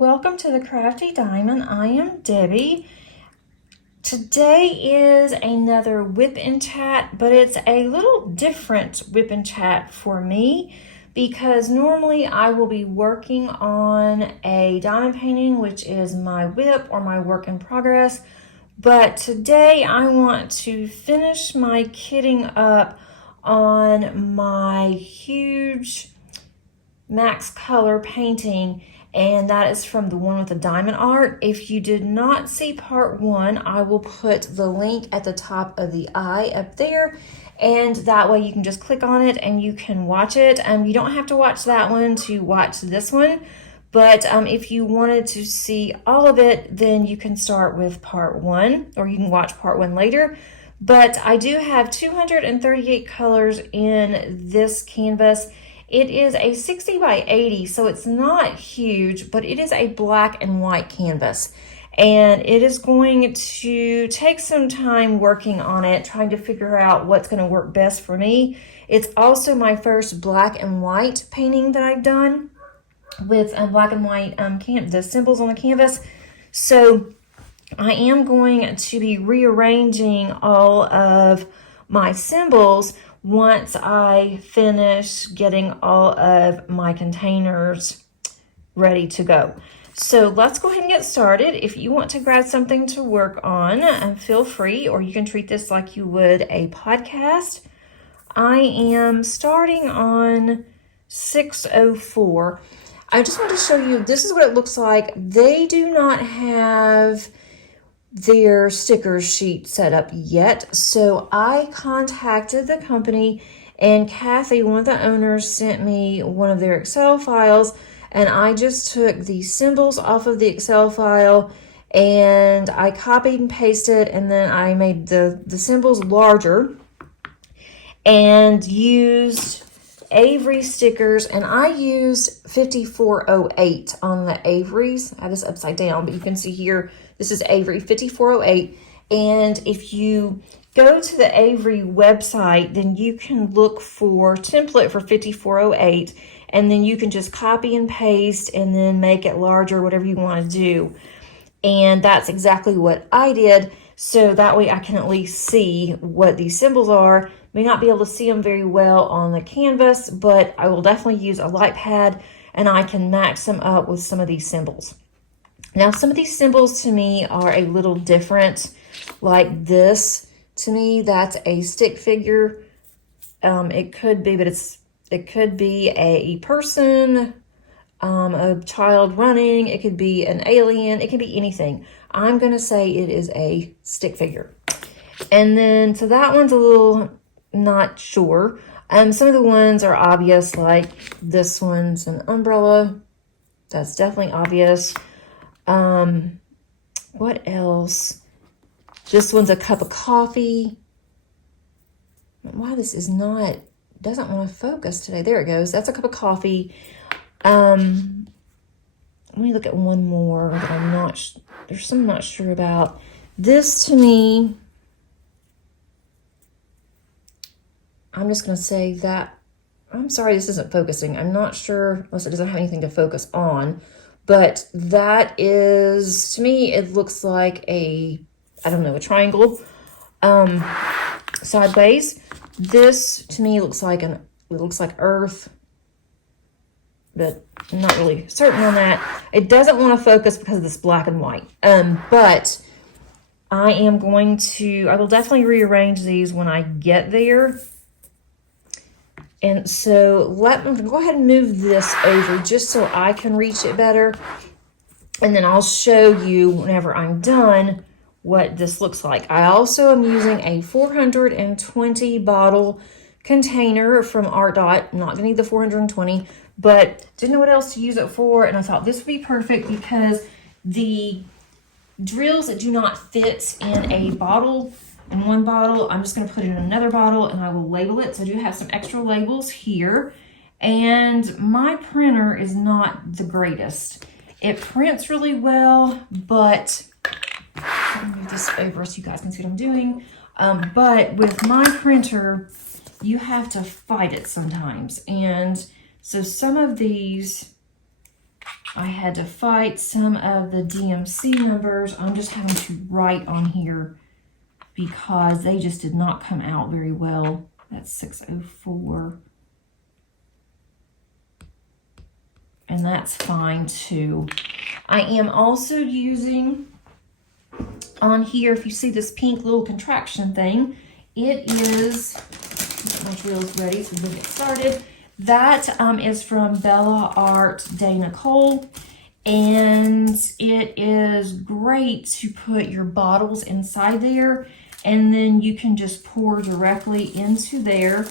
welcome to the Crafty Diamond. I am Debbie. Today is another WIP Chat, but it's a little different WIP Chat for me because normally I will be working on a diamond painting, which is my WIP or my work in progress. But today I want to finish my kitting up on my huge Max Color painting, and that is from the one with the diamond art. If you did not see part one, I will put the link at the top of the eye up there, and that way you can just click on it and you can watch it. You don't have to watch that one to watch this one, but if you wanted to see all of it, then you can start with part one, or you can watch part one later. But I do have 238 colors in this canvas. It is a 60 by 80, so it's not huge, but it is a black and white canvas. And it is going to take some time working on it, trying to figure out what's going to work best for me. It's also my first black and white painting that I've done with black and white the symbols on the canvas. So I am going to be rearranging all of my symbols once I finish getting all of my containers ready to go. So let's go ahead and get started. If you want to grab something to work on, feel free, or you can treat this like you would a podcast. I am starting on 604. I just want to show you, this is what it looks like. They do not have their sticker sheet set up yet, so I contacted the company, and Kathy, one of the owners, sent me one of their Excel files, and I just took the symbols off of the Excel file and I copied and pasted, and then I made the symbols larger and used Avery stickers, and I used 5408 on the Averys. I have this upside down, but you can see here, this is Avery 5408. And if you go to the Avery website, then you can look for template for 5408, and then you can just copy and paste and then make it larger, whatever you want to do. And that's exactly what I did. So that way I can at least see what these symbols are. May not be able to see them very well on the canvas, but I will definitely use a light pad and I can match them up with some of these symbols. Now, some of these symbols to me are a little different. Like this, to me, that's a stick figure. It could be, but it could be a person, a child running. It could be an alien. It could be anything. I'm going to say it is a stick figure. And then, so that one's a little not sure. Some of the ones are obvious, like this one's an umbrella. That's definitely obvious. What else? This one's a cup of coffee. Why this is not, doesn't want to focus today. There it goes. That's a cup of coffee. Let me look at one more that I'm not, there's some I'm not sure about. This to me, I'm just going to say that, I'm sorry this isn't focusing. I'm not sure, unless it doesn't have anything to focus on. But that is, to me, it looks like a, I don't know, a triangle sideways. This, to me, looks like it looks like Earth. But I'm not really certain on that. It doesn't want to focus because of this black and white. But I am going to, I will definitely rearrange these when I get there. And so let me go ahead and move this over just so I can reach it better. And then I'll show you whenever I'm done what this looks like. I also am using a 420 bottle container from Art Dot. I'm not going to need the 420, but didn't know what else to use it for. And I thought this would be perfect because the drills that do not fit in a bottle, in one bottle, I'm just going to put it in another bottle and I will label it. So I do have some extra labels here. And my printer is not the greatest. It prints really well, but let me move this over so you guys can see what I'm doing. But with my printer, you have to fight it sometimes. And so some of these I had to fight some of the DMC numbers. I'm just having to write on here because they just did not come out very well. That's 604. And that's fine too. I am also using on here, if you see this pink little contraction thing, it is, get my drills ready so we can get started. That is from Bella Art de Nicole, and it is great to put your bottles inside there, and then you can just pour directly into there.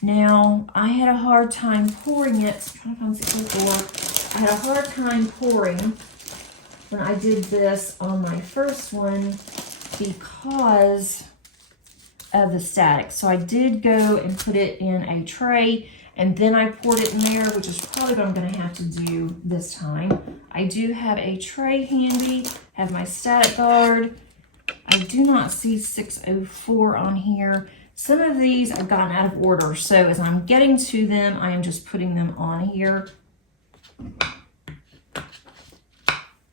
Now, I had a hard time pouring it. I'm trying to find 604. I had a hard time pouring when I did this on my first one because of the static. So I did go and put it in a tray, and then I poured it in there, which is probably what I'm going to have to do this time. I do have a tray handy, have my static guard. I do not see 604 on here. Some of these I've gotten out of order, so as I'm getting to them, I am just putting them on here.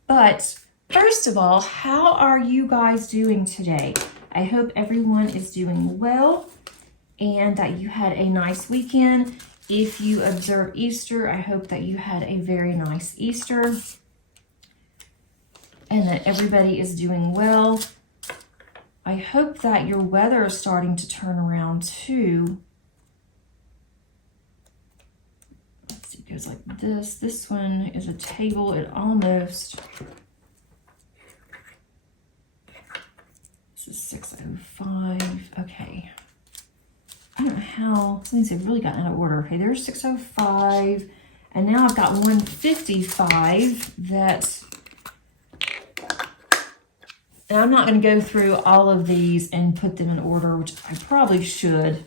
But first of all, how are you guys doing today? I hope everyone is doing well and that you had a nice weekend. If you observe Easter, I hope that you had a very nice Easter and that everybody is doing well. I hope that your weather is starting to turn around too. Let's see, it goes like this. This one is a table. It almost, this is 605. Okay. I don't know how, some things have really gotten out of order. Okay, there's 605. And now I've got 155 that, and I'm not going to go through all of these and put them in order, which I probably should,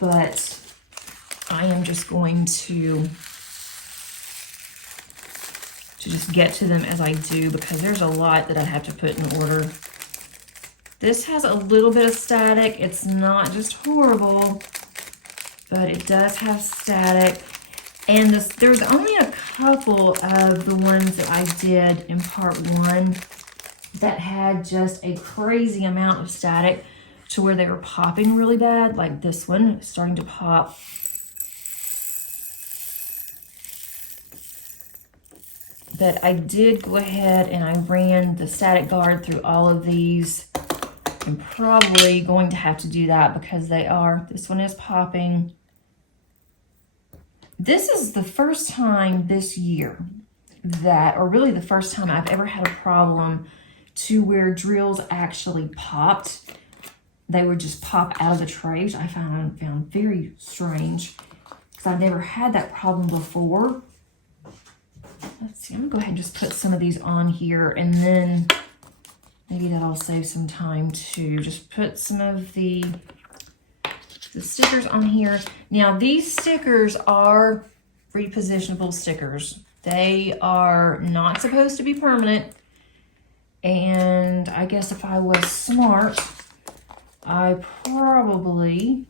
but I am just going to just get to them as I do because there's a lot that I have to put in order. This has a little bit of static. It's not just horrible, but it does have static. And there's only a couple of the ones that I did in part one that had just a crazy amount of static to where they were popping really bad, like this one starting to pop. But I did go ahead and I ran the static guard through all of these. I'm probably going to have to do that because they are, this one is popping. This is the first time this year that, or really the first time I've ever had a problem to where drills actually popped. They would just pop out of the tray, which I found very strange because I've never had that problem before. Let's see, I'm gonna go ahead and just put some of these on here, and then maybe that'll save some time to just put some of the stickers on here. Now these stickers are repositionable stickers. They are not supposed to be permanent. And I guess if I was smart, I probably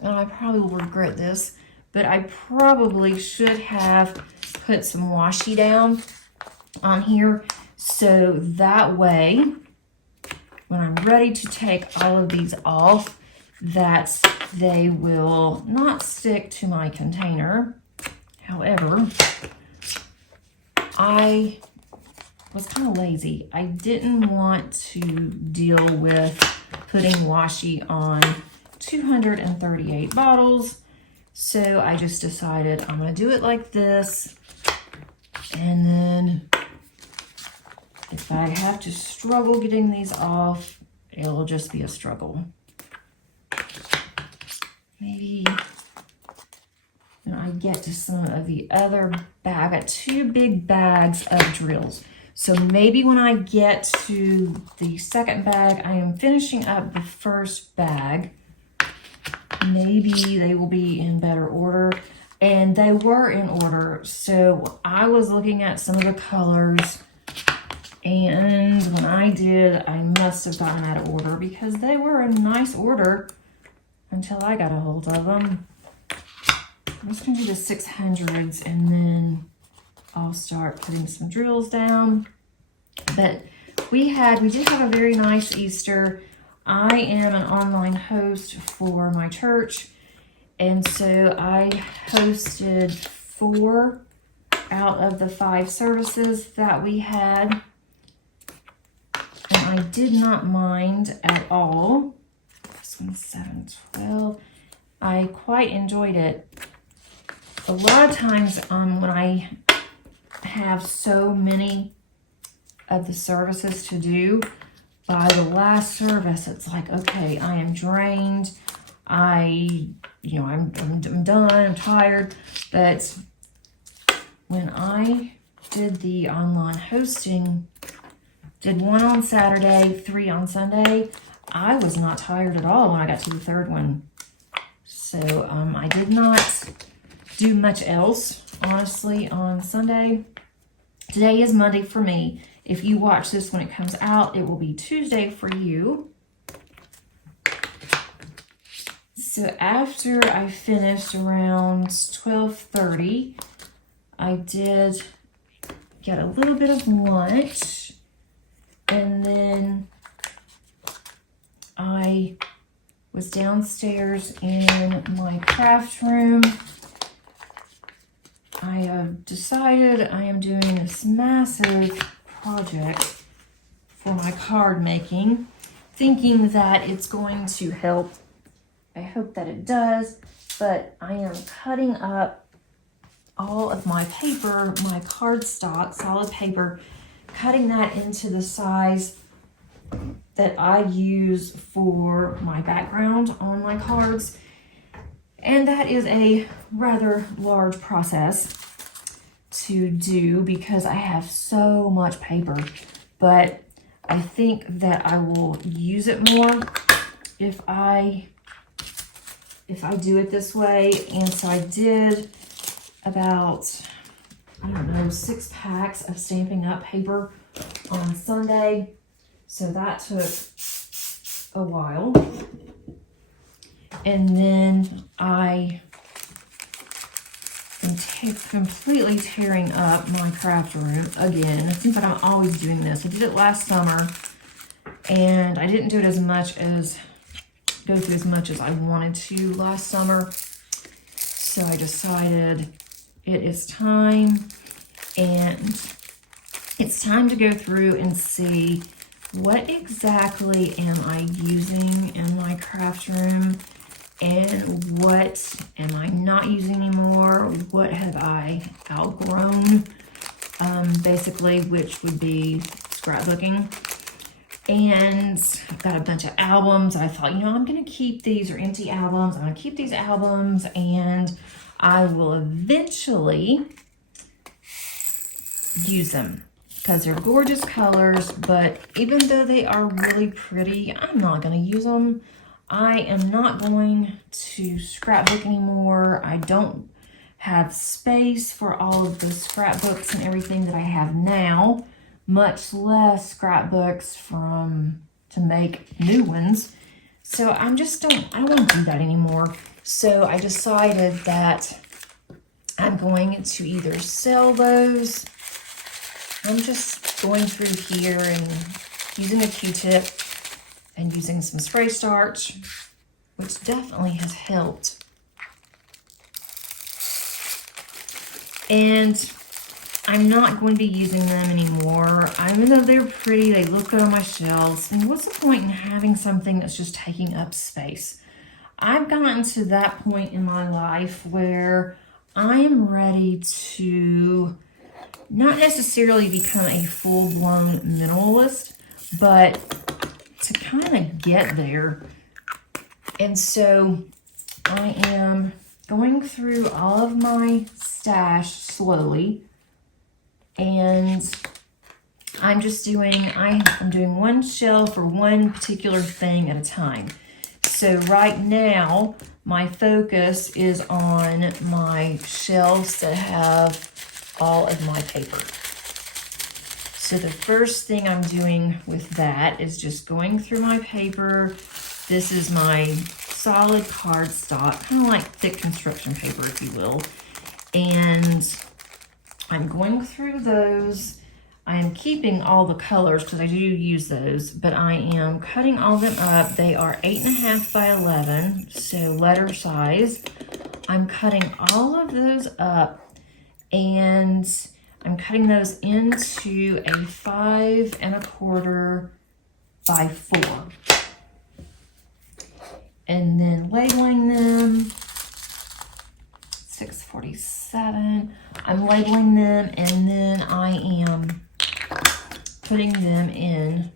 will regret this, but I probably should have put some washi down on here so that way when I'm ready to take all of these off, that they will not stick to my container. However, I was kind of lazy. I didn't want to deal with putting washi on 238 bottles. So I just decided I'm going to do it like this. And then if I have to struggle getting these off, it'll just be a struggle. Maybe when I get to some of the other bag, I got 2 big bags of drills. So maybe when I get to the second bag, I am finishing up the first bag. Maybe they will be in better order. And they were in order. So I was looking at some of the colors. And when I did, I must have gotten out of order because they were in nice order until I got a hold of them. I'm just going to do the 600s and then I'll start putting some drills down. But we did have a very nice Easter. I am an online host for my church, and so I hosted 4 out of the 5 services that we had, and I did not mind at all. This one's 7/12. I quite enjoyed it. A lot of times when I have so many of the services to do, by the last service it's like, okay, I am drained, I'm done, I'm tired. But when I did the online hosting, did 1 on Saturday, 3 on Sunday, I was not tired at all when I got to the 3rd one. So I did not do much else, honestly, on Sunday. Today is Monday for me. If you watch this when it comes out, it will be Tuesday for you. So after I finished around 12:30, I did get a little bit of lunch, and then I was downstairs in my craft room. I have decided I am doing this massive project for my card making, thinking that it's going to help. I hope that it does, but I am cutting up all of my paper, my cardstock, solid paper, cutting that into the size that I use for my background on my cards. And that is a rather large process to do because I have so much paper. But I think that I will use it more if I do it this way. And so I did about, 6 packs of Stampin' Up! Paper on Sunday. So that took a while. And then I am completely tearing up my craft room again. It seems like I'm always doing this. I did it last summer, and I didn't do it go through as much as I wanted to last summer. So I decided it is time, and it's time to go through and see what exactly am I using in my craft room, and what am I not using anymore? What have I outgrown? Basically, which would be scrapbooking. And I've got a bunch of albums. I thought, I'm going to keep these, or empty albums. I'm going to keep these albums, and I will eventually use them because they're gorgeous colors. But even though they are really pretty, I'm not going to use them. I am not going to scrapbook anymore. I don't have space for all of the scrapbooks and everything that I have now, much less scrapbooks to make new ones. So I don't want to do that anymore. So I decided that I'm going to either sell those. I'm just going through here and using a Q-tip and using some spray starch, which definitely has helped. And I'm not going to be using them anymore. Even though they're pretty, they look good on my shelves. And what's the point in having something that's just taking up space? I've gotten to that point in my life where I am ready to not necessarily become a full-blown minimalist, but to kind of get there. And so I am going through all of my stash slowly, and I'm doing one shelf or one particular thing at a time. So right now my focus is on my shelves that have all of my paper. So the first thing I'm doing with that is just going through my paper. This is my solid cardstock, kind of like thick construction paper, if you will. And I'm going through those. I am keeping all the colors because I do use those, but I am cutting all of them up. They are 8.5 by 11, so letter size. I'm cutting all of those up, and I'm cutting those into a 5.25 by 4. And then labeling them, 647. I'm labeling them, and then I am putting them in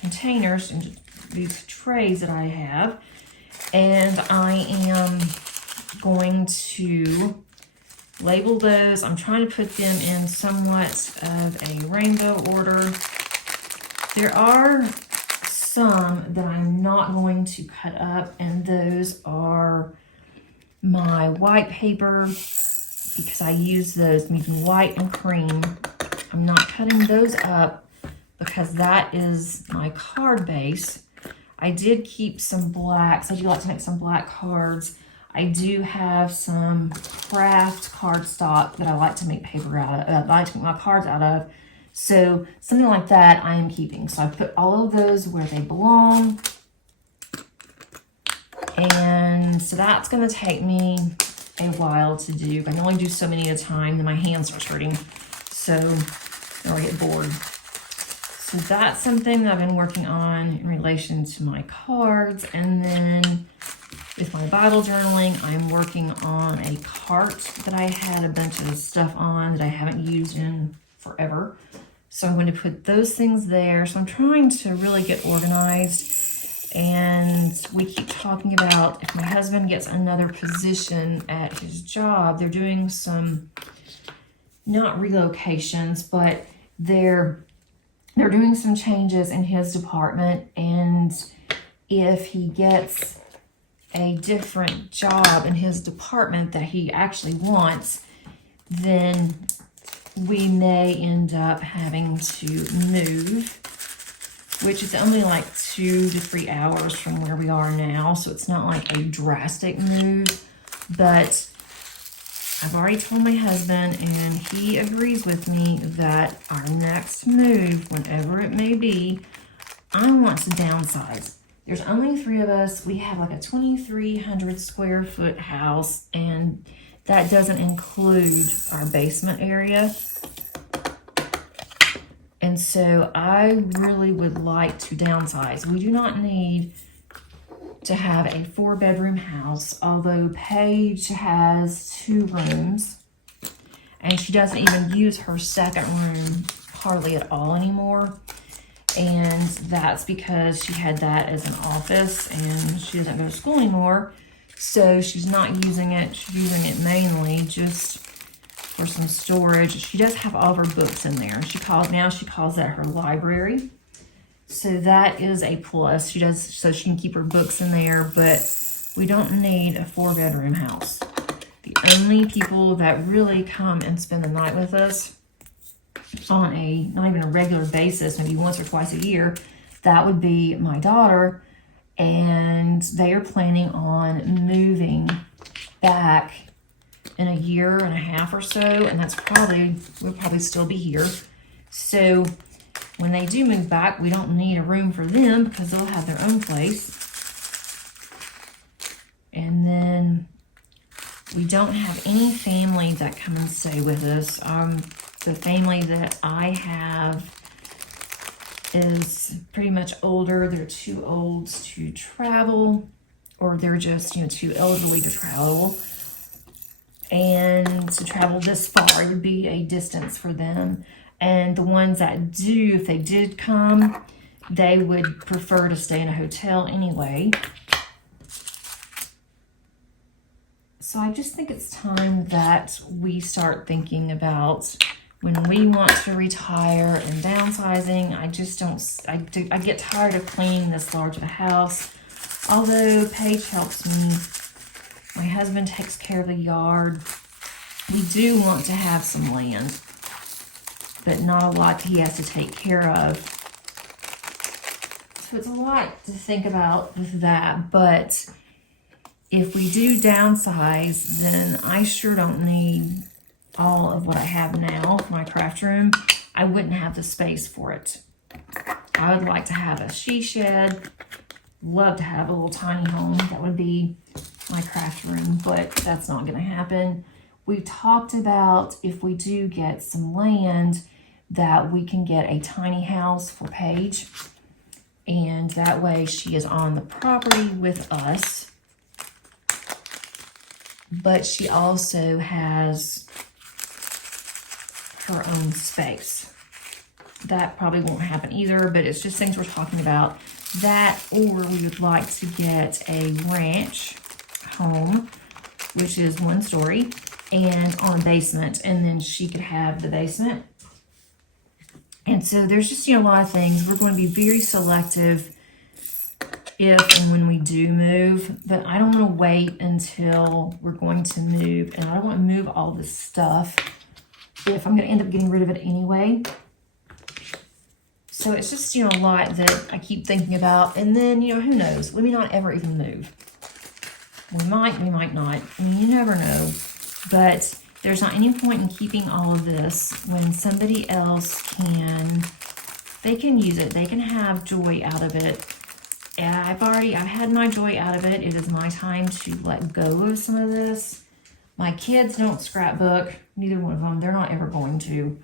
containers, in these trays that I have. And I am going to label those. I'm trying to put them in somewhat of a rainbow order. There are some that I'm not going to cut up, and those are my white paper, because I use those, maybe white and cream. I'm not cutting those up because that is my card base. I did keep some blacks. I do like to make some black cards. I do have some craft cardstock that I like to make paper out of, I like to make my cards out of. So something like that I am keeping. So I put all of those where they belong. And so that's going to take me a while to do. I can only do so many at a time, then my hands are hurting. So or I get bored. So that's something that I've been working on in relation to my cards. And then with my Bible journaling, I'm working on a cart that I had a bunch of stuff on that I haven't used in forever. So I'm going to put those things there. So I'm trying to really get organized. And we keep talking about if my husband gets another position at his job, they're doing some, not relocations, but they're doing some changes in his department. And if he gets a different job in his department that he actually wants, then we may end up having to move, which is only like 2 to 3 hours from where we are now. So it's not like a drastic move, but I've already told my husband, and he agrees with me, that our next move, whenever it may be, I want to downsize. There's only 3 of us. We have like a 2,300 square foot house, and that doesn't include our basement area. And so I really would like to downsize. We do not need to have a 4-bedroom house, although Paige has 2 rooms, and she doesn't even use her second room hardly at all anymore. And that's because she had that as an office, and she doesn't go to school anymore. So she's not using it. She's using it mainly just for some storage. She does have all of her books in there. She calls that her library. So that is a plus. She does, so she can keep her books in there, but we don't need a 4-bedroom house. The only people that really come and spend the night with us on a, not even a regular basis, maybe once or twice a year, that would be my daughter, and they are planning on moving back in a year and a half or so, and that's probably, we'll probably still be here. So when they do move back, we don't need a room for them because they'll have their own place. And then we don't have any family that come and stay with us. The family that I have is pretty much older. They're too old to travel, or they're just, too elderly to travel. And to travel this far would be a distance for them. And the ones that do, if they did come, they would prefer to stay in a hotel anyway. So I just think it's time that we start thinking about when we want to retire and downsizing. I get tired of cleaning this large of a house. Although Paige helps me, my husband takes care of the yard. We do want to have some land, but not a lot that he has to take care of. So it's a lot to think about with that, but if we do downsize, then I sure don't need all of what I have now, my craft room, I wouldn't have the space for it. I would like to have a she shed, love to have a little tiny home. That would be my craft room, but that's not going to happen. We talked about if we do get some land that we can get a tiny house for Paige, and that way she is on the property with us, but she also has her own space. That probably won't happen either, but it's just things we're talking about. That, or we would like to get a ranch home, which is 1 story and on a basement, and then she could have the basement. And so there's just, you know, a lot of things. We're going to be very selective if and when we do move, but I don't want to wait until we're going to move, and I don't want to move all this stuff if I'm going to end up getting rid of it anyway. So it's just, you know, a lot that I keep thinking about, and then, you know, who knows? We may not ever even move. We might not. I mean, you never know. But there's not any point in keeping all of this when somebody else they can use it. They can have joy out of it. And I've had my joy out of it. It is my time to let go of some of this. My kids don't scrapbook. Neither one of them. They're not ever going to.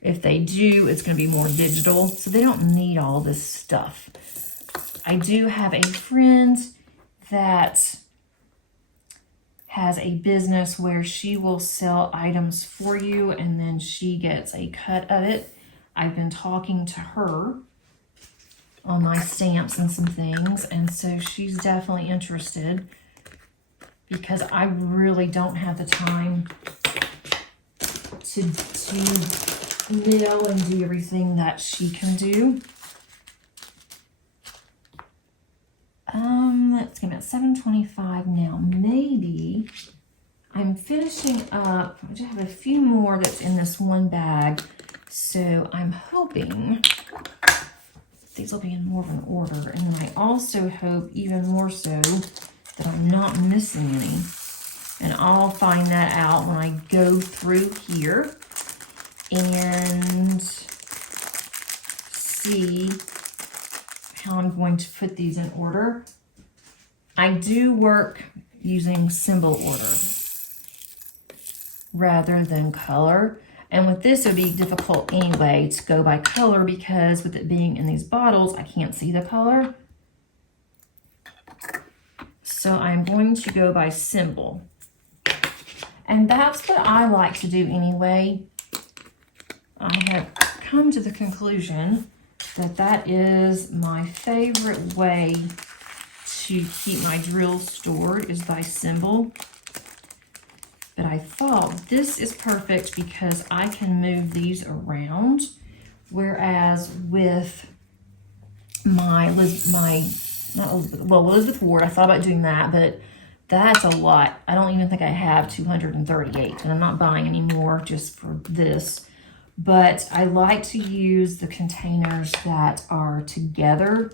If they do, it's going to be more digital. So they don't need all this stuff. I do have a friend that has a business where she will sell items for you and then she gets a cut of it. I've been talking to her on my stamps and some things, and so she's definitely interested because I really don't have the time to mill and do everything that she can do. Let's get at 7:25 now. Maybe I'm finishing up. I just have a few more that's in this one bag. So I'm hoping these will be in more of an order. And then I also hope even more so that I'm not missing any. And I'll find that out when I go through here and see how I'm going to put these in order. I do work using symbol order rather than color. And with this, it would be difficult anyway to go by color because with it being in these bottles, I can't see the color. So I'm going to go by symbol. And that's what I like to do anyway. I have come to the conclusion that that is my favorite way to keep my drills stored is by symbol. But I thought this is perfect because I can move these around. Whereas with Elizabeth Ward, I thought about doing that, but that's a lot. I don't even think I have 238, and I'm not buying any more just for this. But I like to use the containers that are together,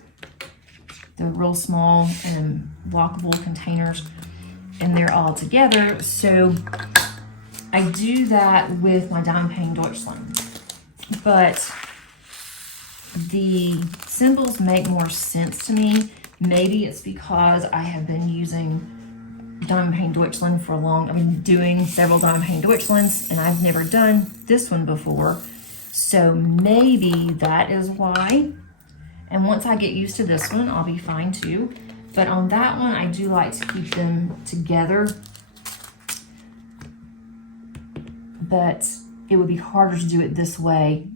the real small and walkable containers, and they're all together. So I do that with my Diamond Painting Deutschland. But the symbols make more sense to me. Maybe it's because I have been using Diamond Painting Deutschland for I've been doing several Diamond Painting Deutschlands, and I've never done this one before. So maybe that is why. And once I get used to this one, I'll be fine too. But on that one, I do like to keep them together. But it would be harder to do it this way,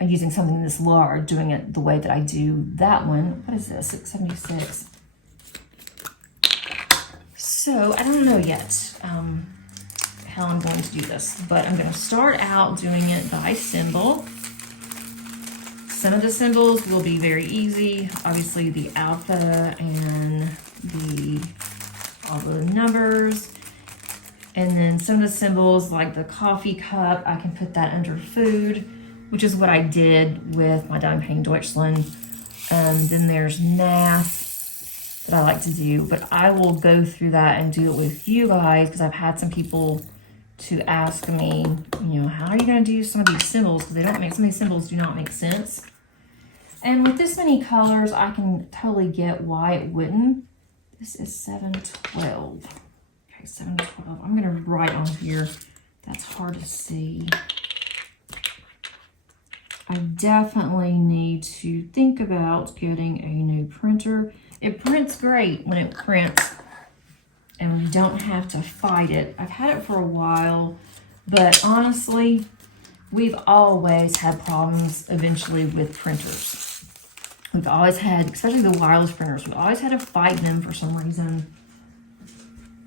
using something this large, doing it the way that I do that one. What is this, 676? So I don't know yet how I'm going to do this, but I'm going to start out doing it by symbol. Some of the symbols will be very easy. Obviously the alpha and all the numbers. And then some of the symbols like the coffee cup, I can put that under food, which is what I did with my Diamond Painting Deutschland. Then there's math that I like to do, but I will go through that and do it with you guys because I've had some people to ask me, you know, how are you going to do some of these symbols? Because they don't make, some of these symbols do not make sense. And with this many colors, I can totally get why it wouldn't. This is 712. Okay, 712. I'm going to write on here. That's hard to see. I definitely need to think about getting a new printer. It prints great when it prints and we don't have to fight it. I've had it for a while, but honestly, we've always had problems eventually with printers. We've always had, especially the wireless printers, we've always had to fight them for some reason.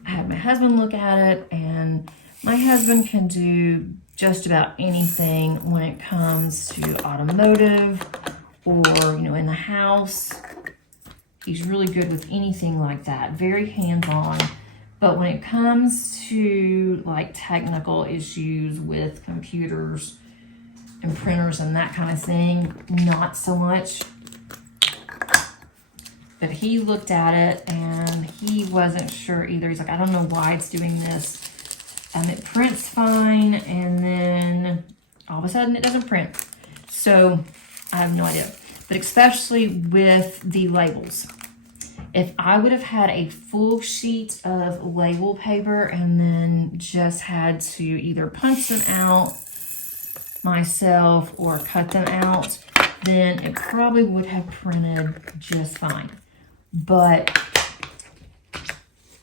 I had my husband look at it, and my husband can do just about anything when it comes to automotive or, you know, in the house. He's really good with anything like that, very hands-on. But when it comes to like technical issues with computers and printers and that kind of thing, not so much. But he looked at it and he wasn't sure either. He's like, I don't know why it's doing this. It prints fine, and then all of a sudden it doesn't print. So I have no idea. But especially with the labels. If I would have had a full sheet of label paper and then just had to either punch them out myself or cut them out, then it probably would have printed just fine. But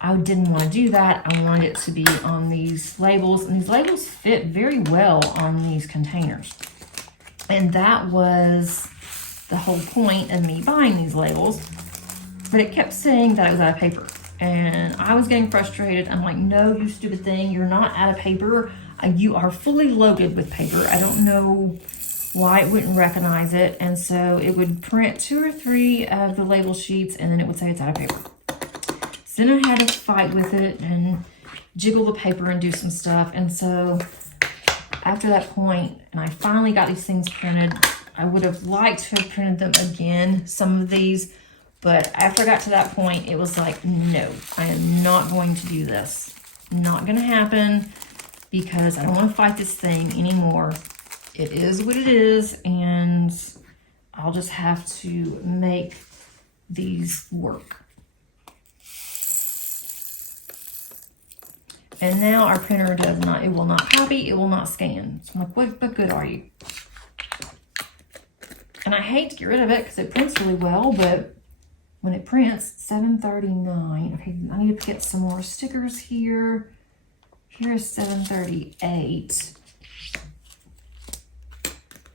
I didn't want to do that. I wanted it to be on these labels, and these labels fit very well on these containers. And that was the whole point of me buying these labels. But it kept saying that it was out of paper, and I was getting frustrated. I'm like, no, you stupid thing, you're not out of paper. You are fully loaded with paper. I don't know why it wouldn't recognize it. And so it would print 2 or 3 of the label sheets, and then it would say it's out of paper. So then I had to fight with it and jiggle the paper and do some stuff. And so after that point, and I finally got these things printed, I would have liked to have printed them again, some of these. But after I got to that point, it was like, no, I am not going to do this. Not going to happen, because I don't want to fight this thing anymore. It is what it is, and I'll just have to make these work. And now our printer does not, it will not copy, it will not scan. So I'm like, what good are you? And I hate to get rid of it because it prints really well, but when it prints, 739. Okay, I need to get some more stickers here. Here's 738.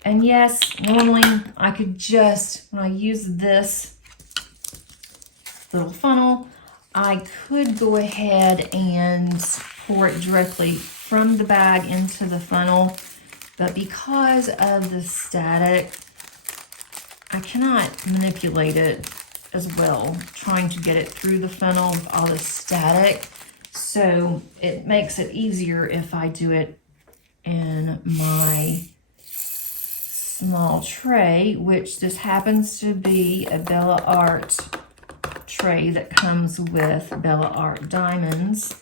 And yes, normally I could just, when I use this little funnel, I could go ahead and pour it directly from the bag into the funnel. But because of the static, I cannot manipulate it as well, trying to get it through the funnel with all the static. So it makes it easier if I do it in my small tray, which this happens to be a Bella Art tray that comes with Bella Art diamonds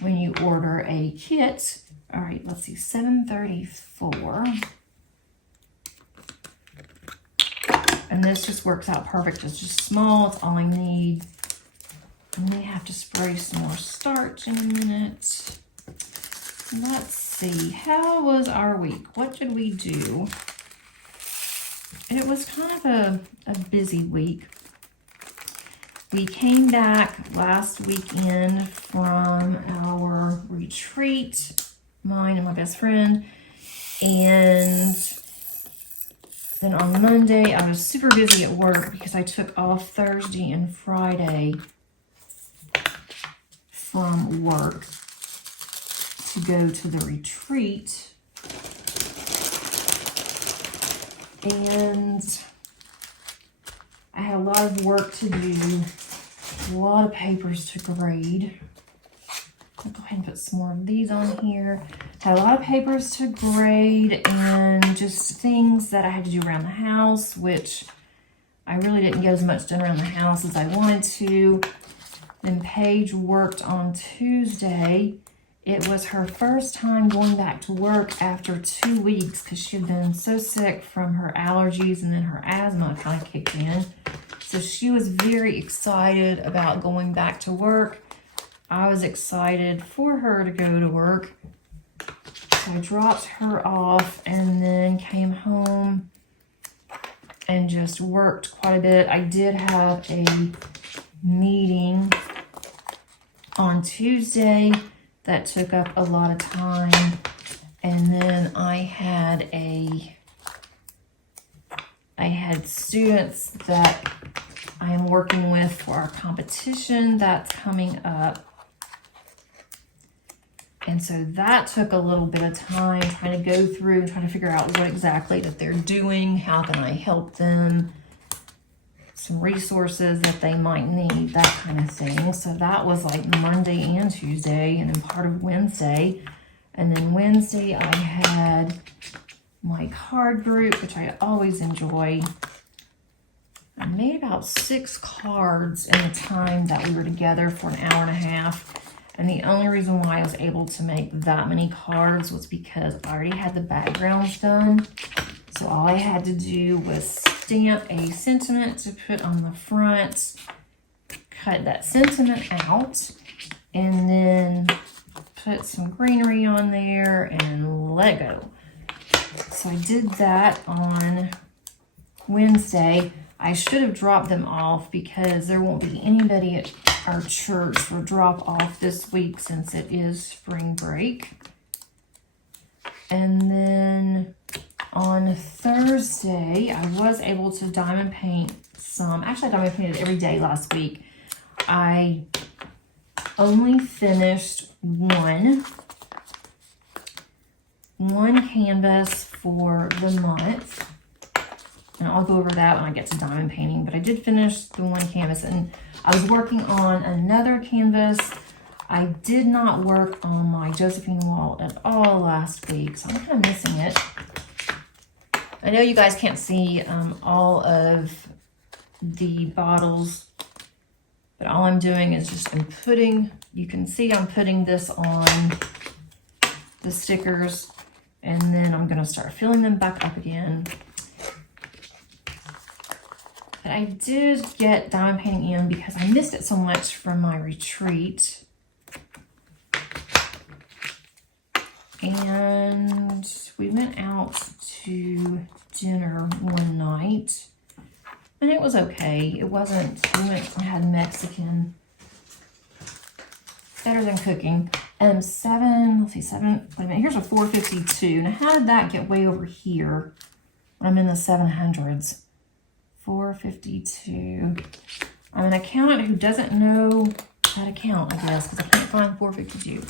when you order a kit. All right, let's see, 734. And this just works out perfect. It's just small, it's all I need. And we have to spray some more starch in a minute. Let's see, how was our week? What did we do? And it was kind of a busy week. We came back last weekend from our retreat, mine and my best friend, and then on Monday, I was super busy at work because I took off Thursday and Friday from work to go to the retreat. And I had a lot of work to do, a lot of papers to grade. I'll go ahead and put some more of these on here. Had a lot of papers to grade and just things that I had to do around the house, which I really didn't get as much done around the house as I wanted to. Then Paige worked on Tuesday. It was her first time going back to work after 2 weeks because she had been so sick from her allergies, and then her asthma kind of kicked in. So she was very excited about going back to work. I was excited for her to go to work. So I dropped her off and then came home and just worked quite a bit. I did have a meeting on Tuesday that took up a lot of time, and then I had students that I am working with for our competition that's coming up, and so that took a little bit of time trying to go through and trying to figure out what exactly that they're doing, how can I help them, some resources that they might need, that kind of thing. So that was like Monday and Tuesday, and then part of Wednesday. And then Wednesday I had my card group, which I always enjoy. I made about 6 cards in the time that we were together for an hour and a half. And the only reason why I was able to make that many cards was because I already had the backgrounds done. So all I had to do was stamp a sentiment to put on the front, cut that sentiment out, and then put some greenery on there and let go. So I did that on Wednesday. I should have dropped them off because there won't be anybody at our church for drop off this week since it is spring break. And then on Thursday, I was able to diamond paint some. Actually, I diamond painted every day last week. I only finished one canvas for the month. And I'll go over that when I get to diamond painting. But I did finish the one canvas, and I was working on another canvas. I did not work on my Josephine wall at all last week, so I'm kind of missing it. I know you guys can't see all of the bottles, but all I'm doing is just you can see I'm putting this on the stickers, and then I'm going to start filling them back up again. But I did get diamond painting in because I missed it so much from my retreat. And we went out to dinner one night, and it was okay. It wasn't, we had Mexican, better than cooking. Wait a minute, here's a 452. Now, how did that get way over here when I'm in the 700s? 452. I'm an accountant who doesn't know how to count, I guess, because I can't find 452.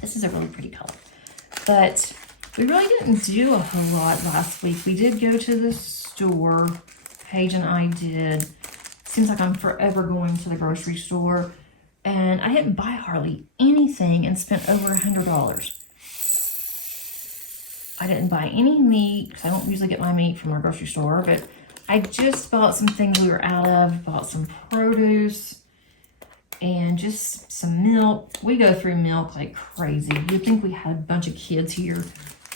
This is a really pretty color. But we really didn't do a whole lot last week. We did go to the store. Paige and I did. Seems like I'm forever going to the grocery store. And I didn't buy hardly anything and spent over $100. I didn't buy any meat, because I don't usually get my meat from our grocery store, but I just bought some things we were out of, bought some produce, and just some milk. We go through milk like crazy. You'd think we had a bunch of kids here,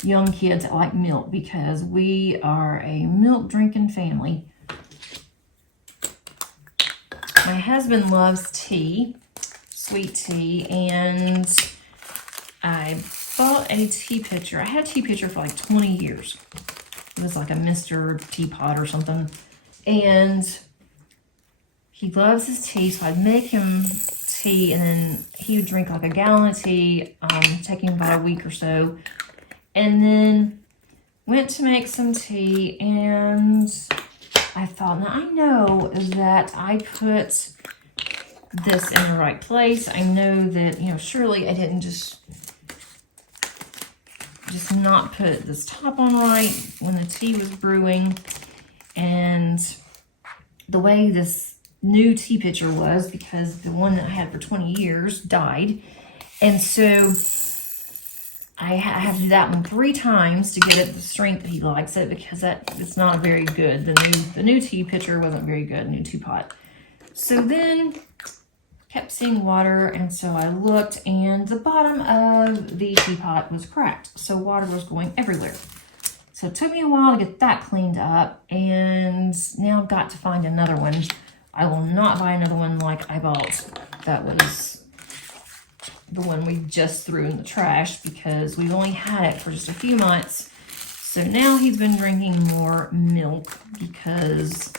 young kids that like milk, because we are a milk drinking family. My husband loves tea, sweet tea, and I bought a tea pitcher. I had a tea pitcher for like 20 years. It was like a Mr. Teapot or something. And he loves his tea, so I'd make him tea, and then he would drink like a gallon of tea, taking about a week or so. And then went to make some tea, and I thought, now I know that I put this in the right place. I know that, surely I didn't just not put this top on right when the tea was brewing. And the way this new tea pitcher was, because the one that I had for 20 years died, and so I have to do that one 3 times to get it the strength that he likes it, because it's not very good. The new tea pitcher wasn't very good, new teapot. So then kept seeing water, and so I looked, and the bottom of the teapot was cracked, so water was going everywhere. So it took me a while to get that cleaned up, and now I've got to find another one. I will not buy another one like I bought. That was the one we just threw in the trash because we've only had it for just a few months. So now he's been drinking more milk because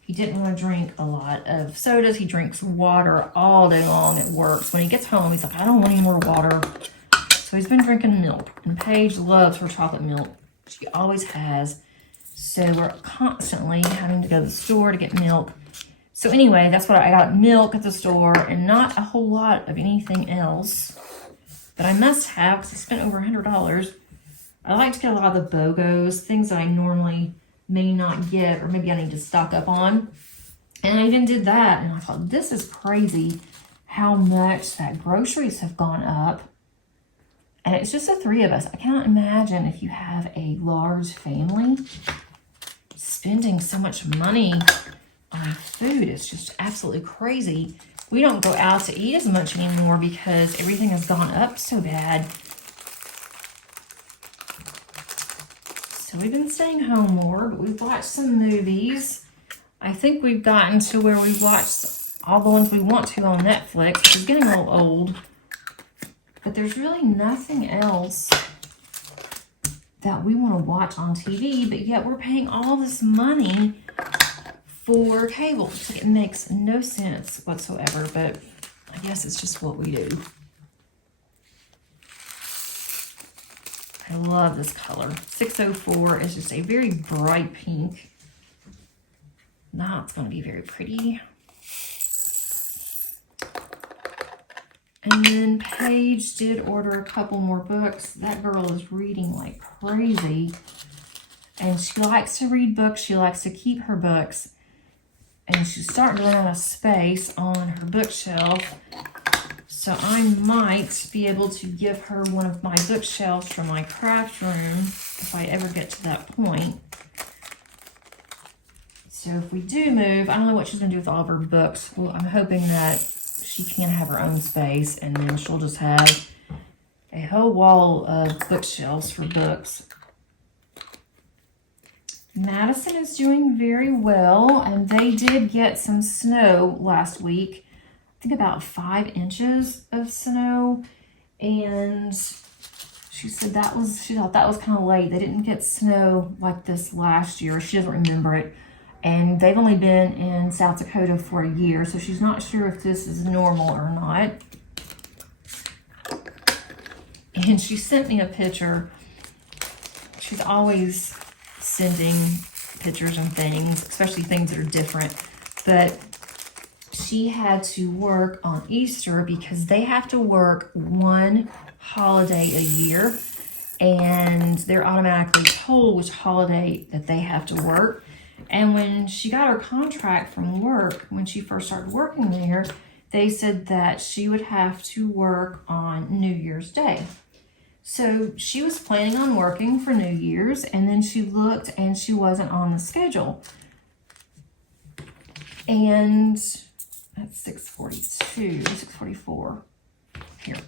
he didn't want to drink a lot of sodas. He drinks water all day long at work. So when he gets home, he's like, I don't want any more water. So he's been drinking milk. And Paige loves her chocolate milk. She always has. So we're constantly having to go to the store to get milk. So anyway, that's what I got, milk at the store and not a whole lot of anything else. But I must have because I spent over $100. I like to get a lot of the BOGOs, things that I normally may not get or maybe I need to stock up on. And I even did that, and I thought, this is crazy how much that groceries have gone up. And it's just the three of us. I can't imagine if you have a large family spending so much money on food. It's just absolutely crazy. We don't go out to eat as much anymore because everything has gone up so bad. So we've been staying home more, but we've watched some movies. I think we've gotten to where we've watched all the ones we want to on Netflix. It's getting a little old. But there's really nothing else that we want to watch on TV, but yet we're paying all this money for cable. It makes no sense whatsoever, but I guess it's just what we do. I love this color. 604 is just a very bright pink. Now it's going to be very pretty. And then Paige did order a couple more books. That girl is reading like crazy. And she likes to read books. She likes to keep her books. And she's starting to run out of space on her bookshelf. So I might be able to give her one of my bookshelves from my craft room if I ever get to that point. So if we do move, I don't know what she's going to do with all of her books. Well, I'm hoping that she can have her own space and then she'll just have a whole wall of bookshelves for books. Madison is doing very well, and they did get some snow last week. I think about 5 inches of snow, and she said she thought that was kind of late. They didn't get snow like this last year. She doesn't remember it, and they've only been in South Dakota for a year, so she's not sure if this is normal or not. And she sent me a picture. She's always sending pictures and things, especially things that are different, but she had to work on Easter because they have to work one holiday a year, and they're automatically told which holiday that they have to work. And when she got her contract from work, when she first started working there, they said that she would have to work on New Year's Day. So she was planning on working for New Year's, and then she looked and she wasn't on the schedule. And that's 6:42, 6:44 here.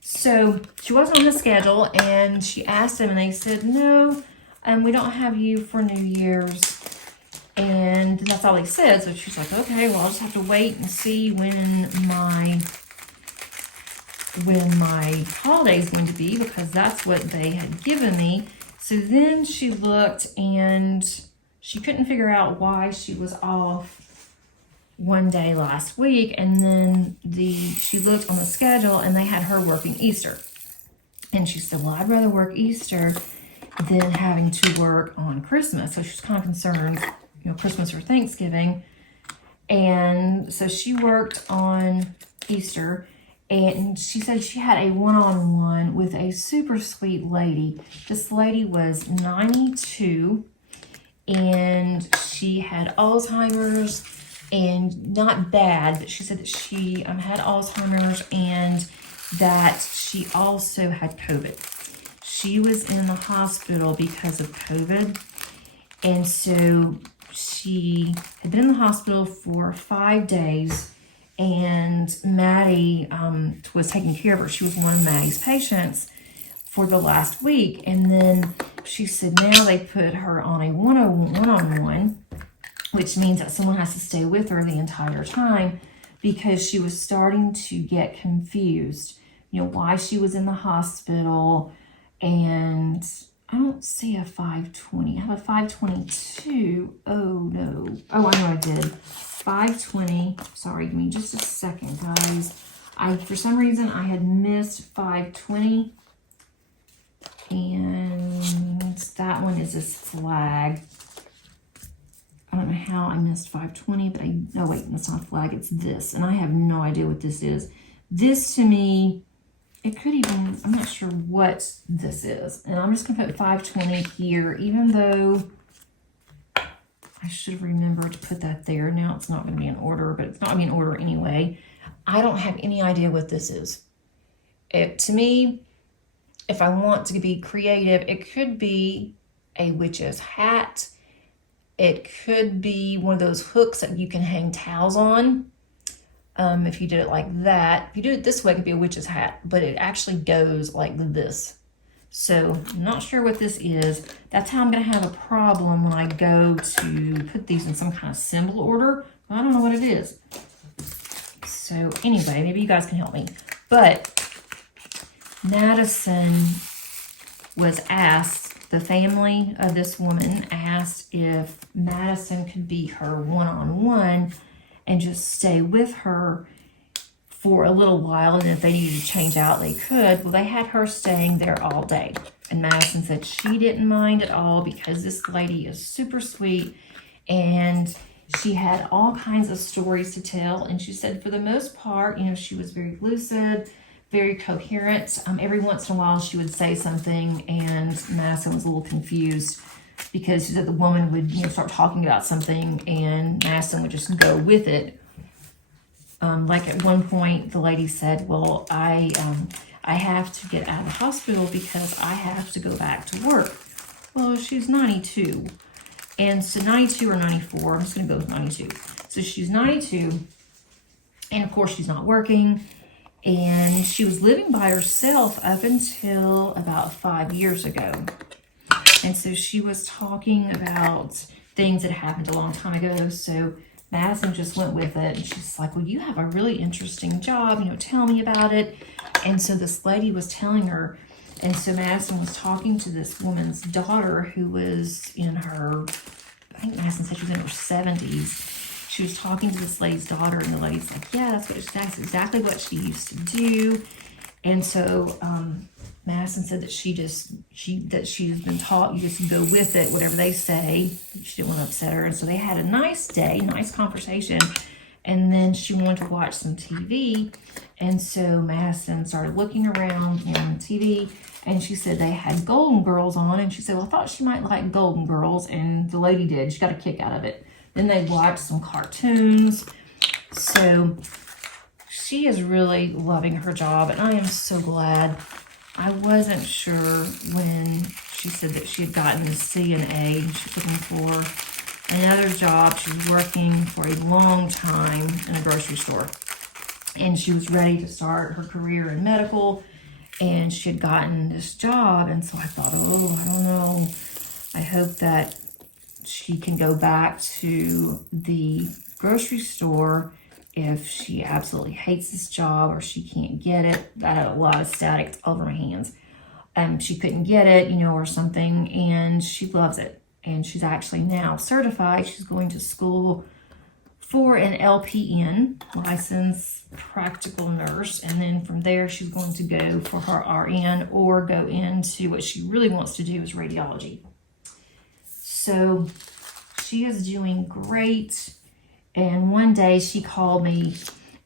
So she wasn't on the schedule, and she asked them, and they said, no, we don't have you for New Year's. And that's all they said. So she's like, okay, well, I'll just have to wait and see when my holiday's going to be, because that's what they had given me. So then she looked, and she couldn't figure out why she was off one day last week. And then she looked on the schedule, and they had her working Easter. And she said, well, I'd rather work Easter than having to work on Christmas. So she's kind of concerned, Christmas or Thanksgiving. And so she worked on Easter, and she said she had a one-on-one with a super sweet lady. This lady was 92, and she had Alzheimer's, and not bad, but she said that she had Alzheimer's and that she also had COVID. She was in the hospital because of COVID, and so she had been in the hospital for 5 days, and Maddie was taking care of her. She was one of Maddie's patients for the last week. And then she said now they put her on a one-on-one, which means that someone has to stay with her the entire time, because she was starting to get confused, you know, why she was in the hospital. And I don't see a 520. I have a 522. Oh, no. Oh, I know I did. 520. Sorry, give me just a second, guys. For some reason, I had missed 520. And that one is this flag. I don't know how I missed 520, but oh wait, that's not a flag, it's this. And I have no idea what this is. This to me, it could even, I'm not sure what this is. And I'm just gonna put 520 here, even though I should have remembered to put that there. Now it's not gonna be in order, but it's not gonna be in order anyway. I don't have any idea what this is. To me, if I want to be creative, it could be a witch's hat. It could be one of those hooks that you can hang towels on. If you did it like that. If you do it this way, it could be a witch's hat, but it actually goes like this. So I'm not sure what this is. That's how I'm going to have a problem when I go to put these in some kind of symbol order. I don't know what it is. So anyway, maybe you guys can help me. But Madison was asked, the family of this woman asked if Madison could be her one-on-one and just stay with her for a little while, and if they needed to change out, they could. Well, they had her staying there all day. And Madison said she didn't mind at all because this lady is super sweet, and she had all kinds of stories to tell. And she said for the most part, you know, she was very lucid, very coherent. Every once in a while she would say something and Madison was a little confused, because she said the woman would, you know, start talking about something and Madison would just go with it. Like at one point the lady said, well, I have to get out of the hospital because I have to go back to work. Well, she's 92. And so 92 or 94, I'm just gonna go with 92. So she's 92, and of course she's not working. And she was living by herself up until about 5 years ago. And so she was talking about things that happened a long time ago. So Madison just went with it. And she's like, well, you have a really interesting job. You know, tell me about it. And so this lady was telling her. And so Madison was talking to this woman's daughter who was in her, I think Madison said she was in her 70s. She was talking to this lady's daughter, and the lady's like, yeah, that's exactly what she used to do. And so Madison said that she's been taught, you just go with it, whatever they say. She didn't want to upset her. And so they had a nice day, nice conversation. And then she wanted to watch some TV. And so Madison started looking around, you know, on TV, and she said they had Golden Girls on. And she said, well, I thought she might like Golden Girls. And the lady did. She got a kick out of it. Then they watched some cartoons. So she is really loving her job, and I am so glad. I wasn't sure when she said that she had gotten a CNA. She's looking for another job. She's working for a long time in a grocery store, and she was ready to start her career in medical, and she had gotten this job. And so I thought, oh, I don't know. I hope that she can go back to the grocery store if she absolutely hates this job or she can't get it. I had a lot of static all over my hands. She couldn't get it, you know, or something, and she loves it. And she's actually now certified. She's going to school for an LPN, licensed practical nurse, and then from there she's going to go for her RN or go into what she really wants to do is radiology. So she is doing great. And one day she called me